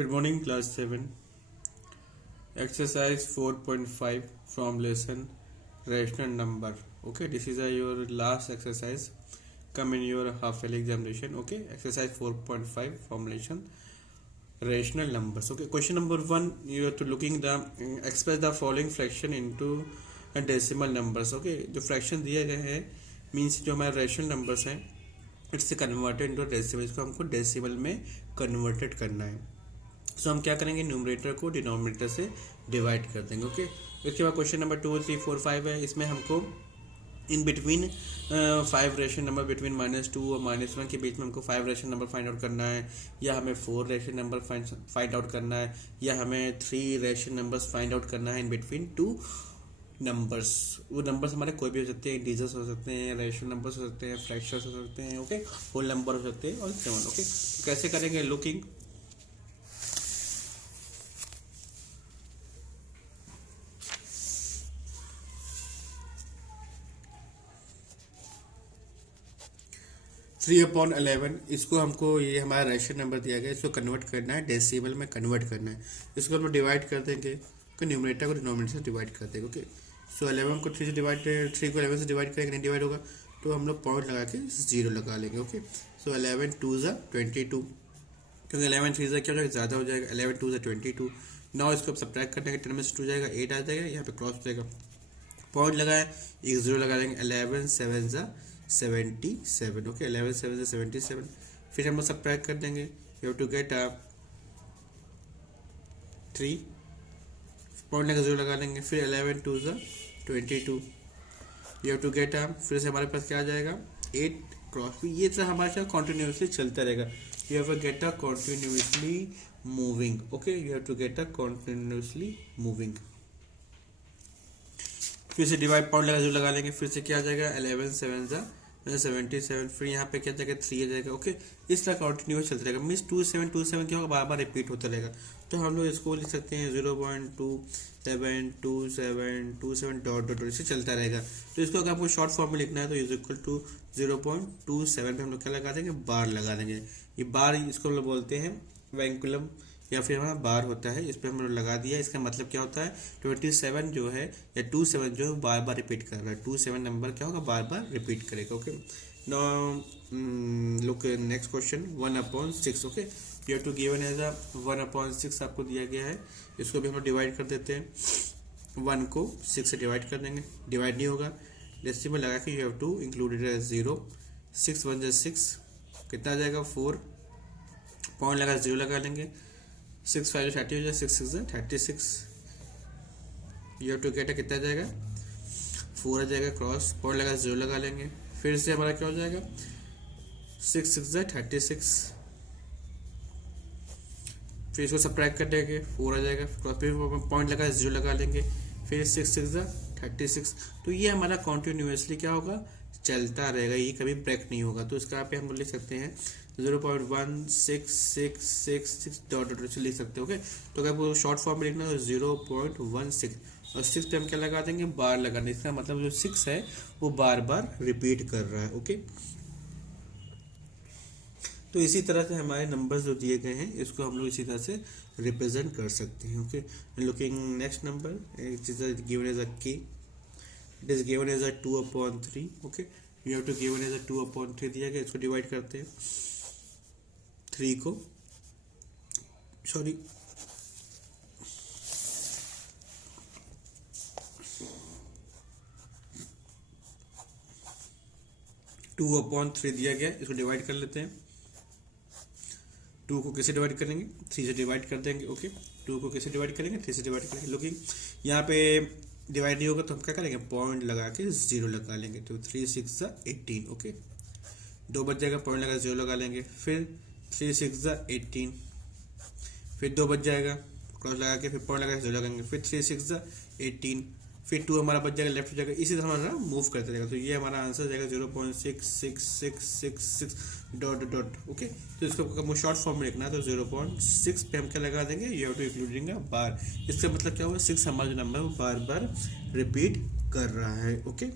Good morning, class 7. Exercise 4.5 from lesson rational number. Okay, this is your last exercise. Come in your half yearly examination. Okay, exercise 4.5 formulation rational numbers. Okay, question number 1, you have to looking the express the following fraction into decimal numbers. Okay, जो fraction दिए गए हैं means जो हमारे rational numbers हैं it's converted into decimal, इसको हमको decimal में कन्वर्टेड करना है. सो हम क्या करेंगे, न्यूमरेटर को डिनोमिनेटर से डिवाइड कर देंगे. ओके, इसके बाद क्वेश्चन नंबर 2, 3, 4, 5 है. इसमें हमको in between 5 rational number between -2 और -1 के बीच में हमको 5 रेशनल नंबर फाइंड आउट करना है, या हमें 4 रेशनल नंबर फाइंड आउट करना है, या हमें 3 रेशनल नंबर्स फाइंड आउट करना है इन बिटवीन 2 नंबर्स. वो नंबर्स हमारे कोई भी हो सकते हैं, इंटीजर्स हो सकते हैं, रेशनल नंबर्स हो सकते हैं, फ्रैक्शंस हो सकते हैं, ओके, होल नंबर हो सकते हैं और so on. ओके, कैसे करेंगे, लुकिंग 3/11 इसको हमको, ये हमारा रेशनल नंबर दिया गया है, इसको कन्वर्ट करना है, डेसिमल में कन्वर्ट करना है. इसको हम डिवाइड कर देंगे, न्यूमरेटर को डिनोमिनेटर से डिवाइड कर देंगे. ओके, सो 11 को 3 से डिवाइड, 3 को 11 से डिवाइड करेंगे, नहीं डिवाइड होगा तो हम लोग पॉइंट लगा के 0 लगा लेंगे. ओके, सो 11 2 ज़ा 22, क्योंकि 11 3 ज़ा क्या हो जाएगा, ज़्यादा हो जाएगा. 11 2 ज़ा 22. नाउ इसको सब्ट्रैक्ट कर देंगे, 10 में से 2 जाएगा, 8 आ जाएगा, यहाँ पे क्रॉस हो जाएगा, पॉइंट लगाए, एक 0 लगा देंगे. 11 7 ज़ा 77. ओके, 11 7 ज़ा 77. फिर हम लोग सब्ट्रैक्ट कर देंगे, you have to get 3, point लगा 0 लगा लेंगे. फिर 11 2 ज़ा 22, यू हैव टू गेट फिर से हमारे पास क्या आ जाएगा, 8 क्रॉस. ये तो हमारे साथ कॉन्टिन्यूसली चलता रहेगा. You have to get continuously moving. Okay, you have to get continuously moving. फिर से डिवाइड, पॉइंट लगा 0 लगा लेंगे. फिर से क्या आ जाएगा, 11 7 ज़ा 77. फिर यहाँ पे क्या जाएगा, 3 आ जाएगा. ओके, इस तरह कंटिन्यूस चलता रहेगा. मीन्स 27 क्या होगा, बार बार रिपीट होता रहेगा. तो हम लोग इसको लिख सकते हैं 0.272727 डॉट डॉट इसे चलता रहेगा. तो इसको अगर आपको शॉर्ट फॉर्म में लिखना है तो इज इक्वल टू 0.27 पे हम लोग क्या लगा देंगे, बार लगा देंगे. ये बार इसको हम लोग बोलते हैं वैंकुलम, या फिर हमारा बार होता है. इस पर हम लोग लगा दिया. इसका मतलब क्या होता है, 27 जो है या 27 जो है बार बार रिपीट कर रहा है. 27 नंबर क्या होगा, बार बार रिपीट करेगा. Okay, now look next question 1/6. ओके, you have to given as 1/6 आपको दिया गया है. इसको भी हम लोग डिवाइड कर देते हैं. 1 को 6 से डिवाइड कर देंगे, डिवाइड नहीं होगा, डेसिमल लगा के you have to include it as 0. 6 1 ज़ा 6, कितना आ जाएगा 4, पॉइंट लगा 0 लगा लेंगे. 6 5 30 हो जाए, 6 6 ज़ा 36. यू हैव टू गेट कितना आ जाएगा, 4 आ जाएगा, क्रॉस, पॉइंट लगा 0 लगा लेंगे. फिर से हमारा क्या हो जाएगा, 6 6 ज़ा 36. फिर इसको सब्ट्रैक्ट कर देंगे, 4 आ जाएगा, फिर पॉइंट लगा 0 लगा लेंगे. फिर 6 6 ज़ा 36. तो ये हमारा कॉन्टिन्यूसली क्या होगा, चलता रहेगा, ये कभी ब्रेक नहीं होगा. तो इसका पे हम लिख सकते हैं 0.1666 डॉट डॉट से लिख सकते हो. ओके, तो अगर वो शॉर्ट फॉर्म में लिखना है तो 0.16 और 6 पे हम क्या लगा देंगे, बार लगाने. इसका मतलब जो 6 है वो बार बार रिपीट कर रहा है. ओके, तो इसी तरह से हमारे नंबर्स जो दिए गए हैं इसको हम लोग इसी तरह से रिप्रेजेंट कर सकते हैं. Okay, looking next number, it is given as a K, it is given as a 2/3. Okay, you have to given as a 2/3 दिया गया. इसको डिवाइड करते हैं, 3 को, सॉरी 2/3 दिया गया. इसको डिवाइड कर लेते हैं. 2 को कैसे डिवाइड करेंगे, 3 से डिवाइड कर देंगे. ओके, 2 को कैसे डिवाइड करेंगे, 3 से डिवाइड करेंगे. लुकिंग यहाँ पे डिवाइड नहीं होगा तो हम क्या करेंगे, पॉइंट लगा के 0 लगा लेंगे. तो 3 6 ज़ा 18. ओके, 2 बच जाएगा, पॉइंट लगा 0 लगा लेंगे. फिर 3 6 ज़ा 18, फिर 2 बच जाएगा, क्रॉस लगा के फिर पॉइंट लगा के 0 लगाएंगे. फिर 3 6 ज़ा 18, फिर 2 हमारा बच जाएगा, लेफ्ट हो जाएगा. इसी तरह हमारा मूव करते रहेगा. तो ये हमारा आंसर जाएगा 0.6666 डॉट डॉट. ओके, तो इसको शॉर्ट फॉर्म में लिखना है तो 0.6 पे हम क्या लगा देंगे, you have to including a bar. इसका मतलब क्या होगा, 6 हमारा जो नंबर है वो बार बार रिपीट कर रहा है. Okay,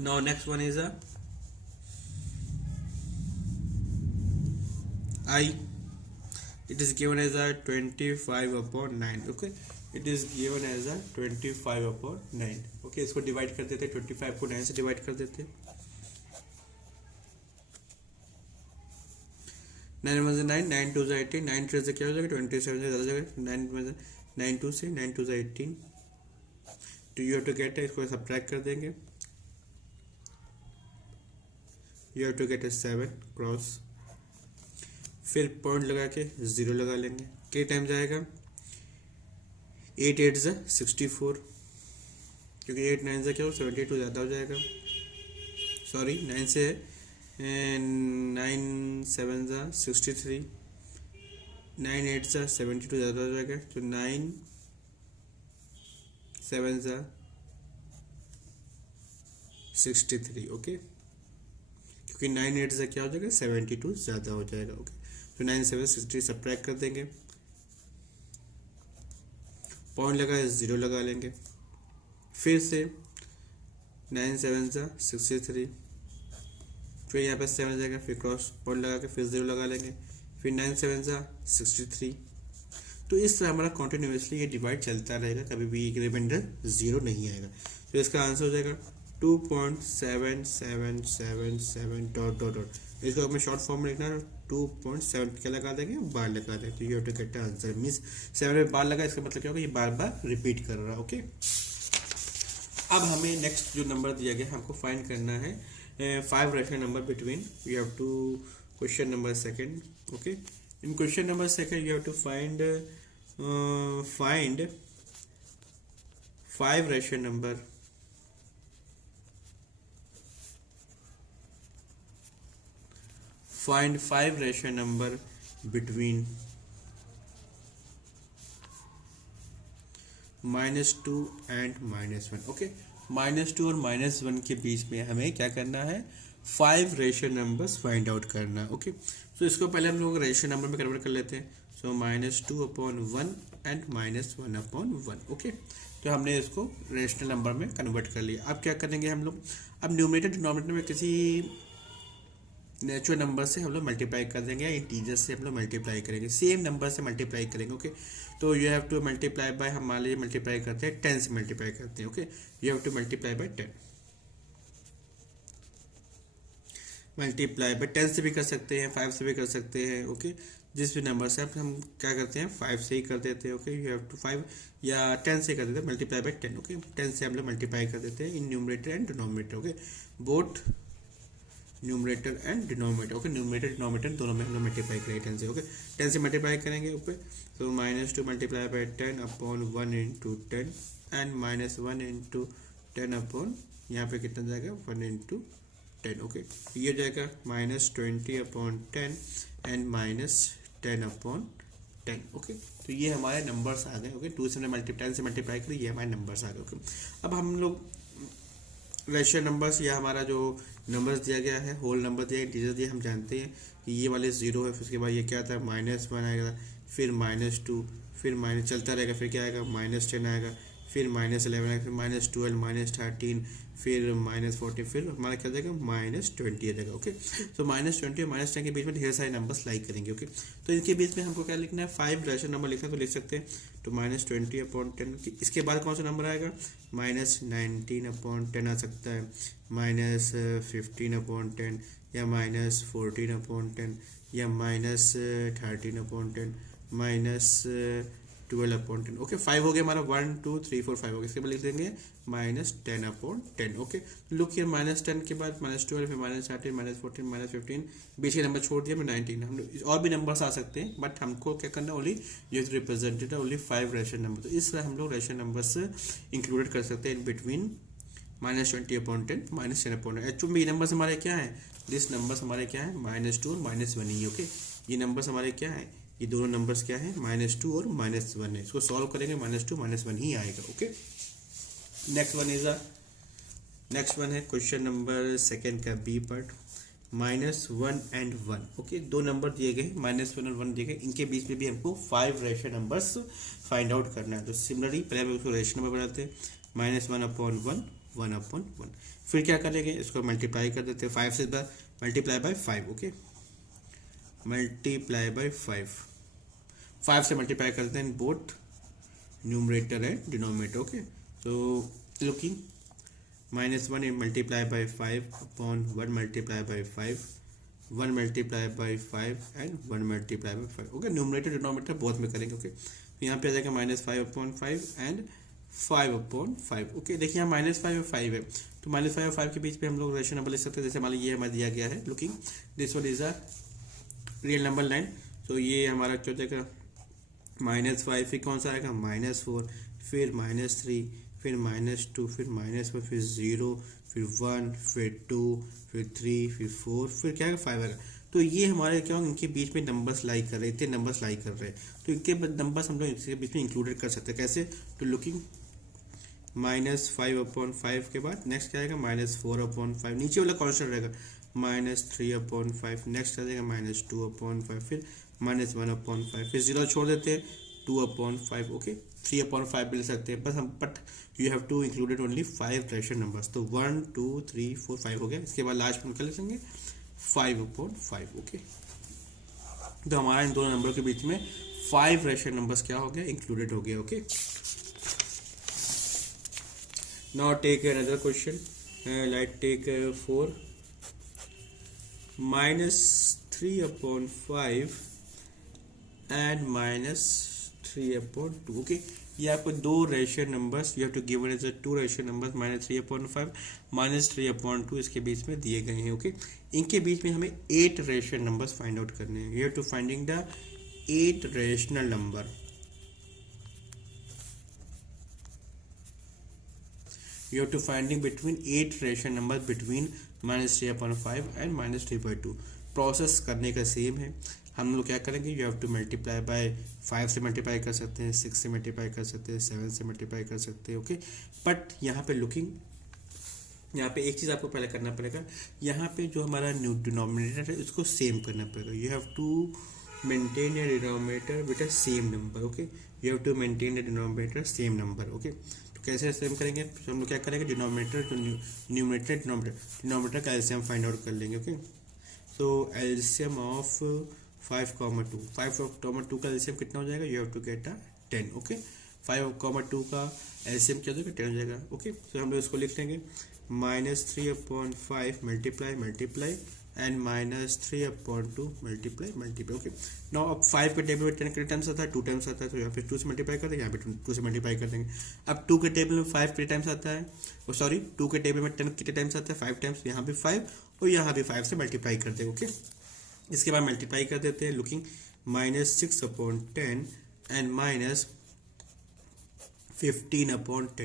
now next one is I. It is given as a 25/9. Okay, it is given as a 25/9. Okay, इसको डिवाइड कर देते हैं, 25 को 9 से डिवाइड कर देते हैं। 9 1 9, 9 2 18, 9 3 से क्या हो जाएगा 27 से ज़्यादा जाएगा, 9 2 से 9 2 18, तो यू हैव टू गेट है, इसको सब्ट्रैक्ट कर देंगे, you have to get a 7 cross, फिर पॉइंट लगा के 0 लगा लेंगे। कितने टाइम जाएगा, 8 8 से 64, क्योंकि 8 9 से क्या हो 72 ज़्यादा हो जाएगा, सॉरी 9 से 9 7 जा 63, 9 8 जा 72 ज़्यादा हो जाएगा, तो 9 7 जा 63। ओके, क्योंकि 9 8 से क्या हो जाएगा 72 ज़्यादा हो जाएगा। ओके, तो 9 7 60 सब्ट्रैक्ट कर देंगे, पॉइंट लगा 0 लगा लेंगे, फिर से 9 7 जा 63, फिर यहाँ पे 7 जाएगा, फिर क्रॉस पॉइंट लगा के फिर 0 लगा लेंगे, फिर 9 7 जा 63। तो इस तरह हमारा कॉन्टिन्यूसली ये डिवाइड चलता रहेगा, कभी भी एक रिमाइंडर 0 नहीं आएगा। तो इसका आंसर हो जाएगा 2.7777 डॉट डॉट डॉट। इसको हमें शॉर्ट फॉर्म में लिखना है, 2.7 क्या लगा देंगे, बार लगा देंगे, तो you have to get answer. Means 7 में बार लगा, इसका मतलब क्या होगा, ये बार बार रिपीट कर रहा है। ओके, अब हमें नेक्स्ट जो नंबर दिया गया हमको फाइंड करना है 5 rational number between, you have to question number second. Okay, in question number second you have to find 5 rational number find 5 rational number between -2 and -1। Okay, -2 और -1 के बीच में हमें क्या करना है, 5 रेशनल नंबर्स फाइंड आउट करना है। ओके, तो इसको पहले हम लोग रेशनल नंबर में कन्वर्ट कर लेते हैं। सो -2/1 एंड -1/1। ओके, तो हमने इसको रेशनल नंबर में कन्वर्ट कर लिया। अब क्या करेंगे हम लोग, अब न्यूमरेटर डिनोमिनेटर में किसी नेचुरल नंबर से हम लोग मल्टीप्लाई कर देंगे, या इंटीजर से हम लोग मल्टीप्लाई करेंगे, सेम नंबर से मल्टीप्लाई करेंगे। ओके, तो you have to multiply bye, हमारे लिए मल्टीप्लाई करते हैं 10 से मल्टीप्लाई करते हैं। Okay, you have to multiply bye 10, multiply by 10 से भी कर सकते हैं, 5 से भी कर सकते हैं। ओके, जिस भी नंबर से हम क्या करते हैं 5 से ही कर देते हैं। ओके, यू हैव टू 5 या 10 से कर देते हैं, मल्टीप्लाई बाय 10। ओके, 10 से हम लोग मल्टीप्लाई कर देते हैं in numerator and denominator. Okay, both numerator and denominator. Okay, numerator denominator दोनों में हम लोग मल्टीप्लाई करेंगे 10 से। ओके, 10 से मल्टीप्लाई करेंगे ऊपर, तो -2 multiply by 10/1 into 10 and -1 into 10 यहाँ पे कितना जाएगा 1 इंटू 10। ओके, ये हो जाएगा -20/10 एंड -10/10। ओके, तो ये हमारे नंबर्स आ गए। ओके, 2 से 10 से मल्टीप्लाई करें, ये हमारे नंबर्स आ गए। ओके, अब हम लोग रेशनल नंबर्स या हमारा जो नंबर्स दिया गया है, होल नंबर दिया है, इंटीजर दिया, हम जानते हैं कि ये वाले 0 है, फिर उसके बाद ये क्या था -1 आएगा, फिर -2, फिर माइनस चलता रहेगा, फिर क्या आएगा -10 आएगा, फिर -11 आएगा, फिर -12, -13, फिर -14, फिर हमारा क्या जाएगा -20 आ जाएगा। ओके, तो -20 और -10 के बीच में ढेर सारे नंबर्स लाइक करेंगे। ओके, तो इनके बीच में हमको क्या लिखना है, 5 रैशनल नंबर लिखना है, तो लिख सकते हैं, तो -20/10। इसके बाद कौन सा नंबर आएगा, -19/10 आ सकता है, -15/10 या -14/10 या -13/10, -12/10। ओके, 5 हो गया हमारा, 1 2 3 4 5 हो गया। इसके बाद लिख देंगे -10/10। ओके, लुक हियर, -10 के बाद -12, फिर -13, -14, -15, बीच के नंबर छोड़ दिया, 19। हम लोग और भी नंबर्स आ सकते हैं, बट हमको क्या करना, only you represented only 5 rational number. तो इस तरह हम लोग रैशनल नंबर्स इंक्लूडेड कर सकते हैं इन बिटवीन -20/10, -10/10। एक्चुअली ये नंबर्स हमारे क्या है, दिस नंबर्स हमारे क्या है, -2 और -1 ही। ओके, ये नंबर्स हमारे क्या है, ये दोनों नंबर्स क्या है, -2 और -1 है। इसको सॉल्व करेंगे, -2 -1 ही आएगा। ओके, नेक्स्ट वन है क्वेश्चन नंबर सेकेंड का बी पार्ट, -1 and 1। ओके, दो नंबर दिए गए, -1 और 1 दिए गए, इनके बीच में भी हमको 5 रैशनल नंबर्स फाइंड आउट करना है। तो सिमिलरली पहले हम उसको रैशनल नंबर बनाते हैं, -1/1, 1/1। फिर क्या करेंगे, इसको मल्टीप्लाई कर देते हैं 5 से, multiply by 5। Okay, multiply by 5, 5 से मल्टीप्लाई करते हैं in both numerator and denominator. Okay, so looking -1 multiply by 5 upon 1 multiply by 5, 1 multiply by 5 and 1 multiply by 5। Okay, numerator denominator both में करेंगे। ओके, तो यहाँ पे आ जाएगा -5/5 एंड 5/5। ओके, देखिए यहाँ -5 और 5 है, तो -5 और 5 के बीच पे हम लोग रेशनल नंबर लिख सकते हैं। जैसे मान लीजिए ये हमारा दिया गया है, looking this one is a real number line, तो ये हमारा क्या हो जाएगा -5, फिर कौन सा आएगा -4, फिर -3, फिर -2, फिर -1, फिर 0, फिर 1, फिर 2, फिर 3, फिर 4, फिर क्या है 5 आएगा। तो ये हमारे क्या होंगे, इनके बीच में नंबर्स लाई कर रहे हैं, इतने नंबर्स लाई कर रहे हैं, तो इनके नंबर्स हम लोग इसके बीच में इंक्लूडेड कर सकते हैं। कैसे, तो लुकिंग -5/5 के बाद नेक्स्ट क्या आएगा -4/5, नीचे वाला कॉन्स्टेंट रहेगा -3/5, नेक्स्ट आ जाएगा -2/5, फिर -1/5, फिर 0 छोड़ देते हैं 2/5। ओके, 3/5 मिल सकते हैं, बस हम but you have to included only 5 rational numbers. तो 1 2 3 4 5 हो गया, इसके बाद लास्ट में निकल लेंगे 5/5। ओके, तो हमारा इन दोनों नंबर के बीच में 5 रैशनल नंबर्स क्या हो गया, इंक्लूडेड हो गया। Okay, now take another question, like take 4 -3/5 and -3/2। Okay, ये आपको दो ratio numbers you have to given as a two ratio numbers -3/5 -3/2 इसके बीच में दिए गए हैं। ओके, इनके बीच में हमें 8 रेशियो नंबर्स फाइंड आउट करने हैं। You have to finding the 8 rational number. You have to finding between 8 rational number between -3/5 and -3/2। Process करने का सेम है, हम लोग क्या करेंगे, you have to multiply by 5 से मल्टीप्लाई कर सकते हैं, 6 से मल्टीप्लाई कर सकते हैं, 7 से मल्टीप्लाई कर सकते हैं। ओके, बट यहाँ पे लुकिंग, यहाँ पे एक चीज़ आपको पहले करना पड़ेगा, यहाँ पे जो हमारा न्यू डिनोमिनेटर है उसको सेम करना पड़ेगा। You have to maintain a denominator with a same number. Okay, you have to maintain a denominator same number. Okay, कैसे सेम करेंगे, तो हम लोग क्या करेंगे, डिनोमिनेटर तो न्यूमरेटर डिनोमिनेटर का एलसीएम फाइंड आउट कर लेंगे। ओके, सो एलसीएम ऑफ 5,2 का एलसीएम कितना हो जाएगा, you have to get a 10। Okay, 5,2 का एलसीएम क्या हो जाएगा, 10 हो जाएगा। ओके, तो हम लोग इसको लिख लेंगे -3/5 multiply and -3/2 multiply. Okay, now अब 5 के टेबल में 10 कितने टाइम्स आता है, 2 टाइम्स आता है, तो यहाँ पे 2 से मल्टीप्लाई कर देंगे, यहाँ पे 2 से मल्टीप्लाई कर देंगे। अब 2 के टेबल में 5 कितने टाइम्स आता है, वो सॉरी 2 के टेबल में 10 कितने टाइम्स आता है, 5 टाइम्स, यहाँ पे 5 और यहाँ पे 5 से मल्टीप्लाई कर देंगे। ओके, इसके बाद मल्टीप्लाई कर देते हैं, लुकिंग -6/10 एंड -15/10,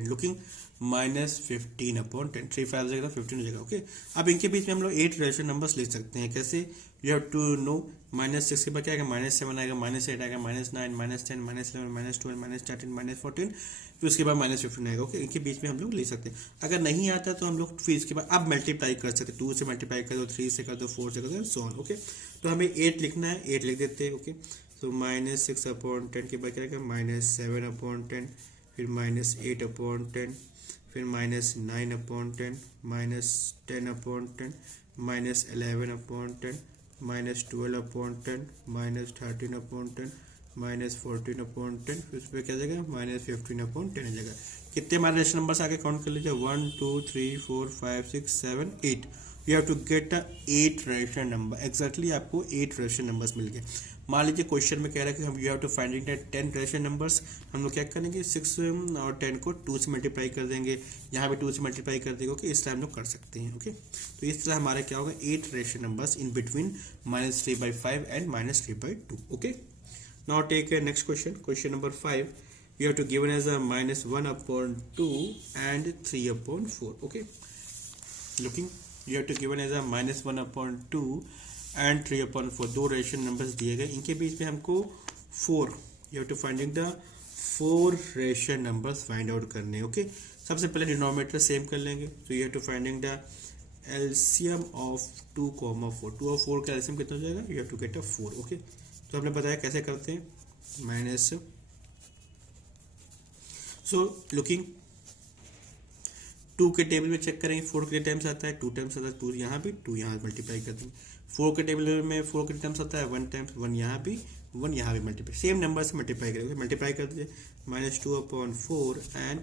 लुकिंग -15/10, 3 5 जाएगा 15 हो जाएगा। ओके, अब इनके बीच में हम लोग 8 रेशनल नंबर्स लिख सकते हैं। कैसे, यू हैव टू नो -6 के बाद क्या आएगा, -7 आएगा, -8 आएगा, -9 -10 -11 -12 -13 -14, फिर उसके बाद -15 आएगा। ओके, इनके बीच में हम लोग ले सकते हैं। अगर नहीं आता तो हम लोग फिर इसके बाद अब मल्टीप्लाई कर सकते हैं, 2 से मल्टीप्लाई कर दो, 3 से कर दो, 4 से कर दो, सो ऑन। ओके, तो हमें 8 लिखना है, 8 लिख देते हैं। ओके, तो -6/10 के बाद क्या आएगा, -7/10, फिर -8/10, फिर -9/10, -10/10, -11/10, -12/10, -13/10, -14/10, फिर उस पर क्या जाएगा, -15/10 हो जाएगा। कितने हमारे रेशनल नंबर्स आगे काउंट कर लीजिए, 1 2 3 4 5 6 7 8। You have to get 8 rational number. Exactly आपको 8 रेशनल नंबर्स मिल गए। मान लीजिए क्वेश्चन में कह रहा है कि हम you have to finding 10 rational numbers. हम लोग क्या करेंगे, 6 और 10 को 2 से मल्टीप्लाई कर देंगे, यहाँ पे 2 से मल्टीप्लाई कर देंगे। ओके, इस तरह हम लोग कर सकते हैं। ओके, तो इस तरह हमारा क्या होगा, 8 rational numbers in between -3/5 and -3/2। Okay, now take next question, question number 5। you have to given as a -1/2 and 3/4. Okay, looking, you have to given as a -1/2 and 3/4, दो रेशनल नंबर्स दिए गए, इनके बीच में हमको 4, you have to finding the 4 rational numbers find out करने। Okay, सबसे पहले denominator same कर लेंगे, तो you have to finding the LCM of 2, 4, 2 और 4 का LCM कितना हो जाएगा, you have to get a 4। Okay, तो हमने बताया कैसे करते हैं, माइनस, सो लुकिंग 2 के टेबल में चेक करेंगे, 4 कितने टाइम्स आता है, 2 टाइम्स आता है, 2 यहाँ भी 2 यहाँ मल्टीप्लाई कर देंगे, 4 के टेबल में 4 के टर्म्स आता है 1 टाइम्स, 1 यहाँ भी 1 यहाँ भी मल्टीप्लाई, सेम नंबर से मल्टीप्लाई करेंगे, मल्टीप्लाई कर दीजिए -2/4 एंड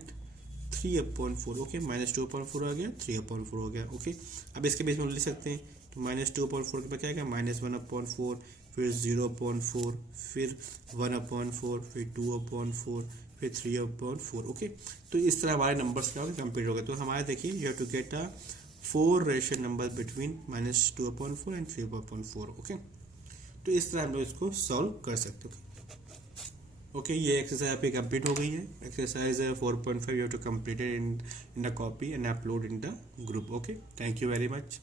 3/4। ओके, -2/4 आ गया, 3/4 हो गया। ओके, अब इसके बेस में लिख सकते हैं, तो -2/4 के बाद क्या आएगा -1/4, फिर 0/4, फिर 1/4, फिर 2/4, फिर 3/4। ओके, तो इस तरह हमारे नंबर्स क्या कंप्लीट हो गए। तो हमारे देखिए you have to get a 4 rational number between -2/4 and 3/4। Okay, तो इस तरह हम लोग इसको सॉल्व कर सकते हैं। ओके, ये एक्सरसाइज आपकी कंप्लीट हो गई है। Exercise 4.5 you have to complete in the copy and upload in the group. Okay, thank you very much.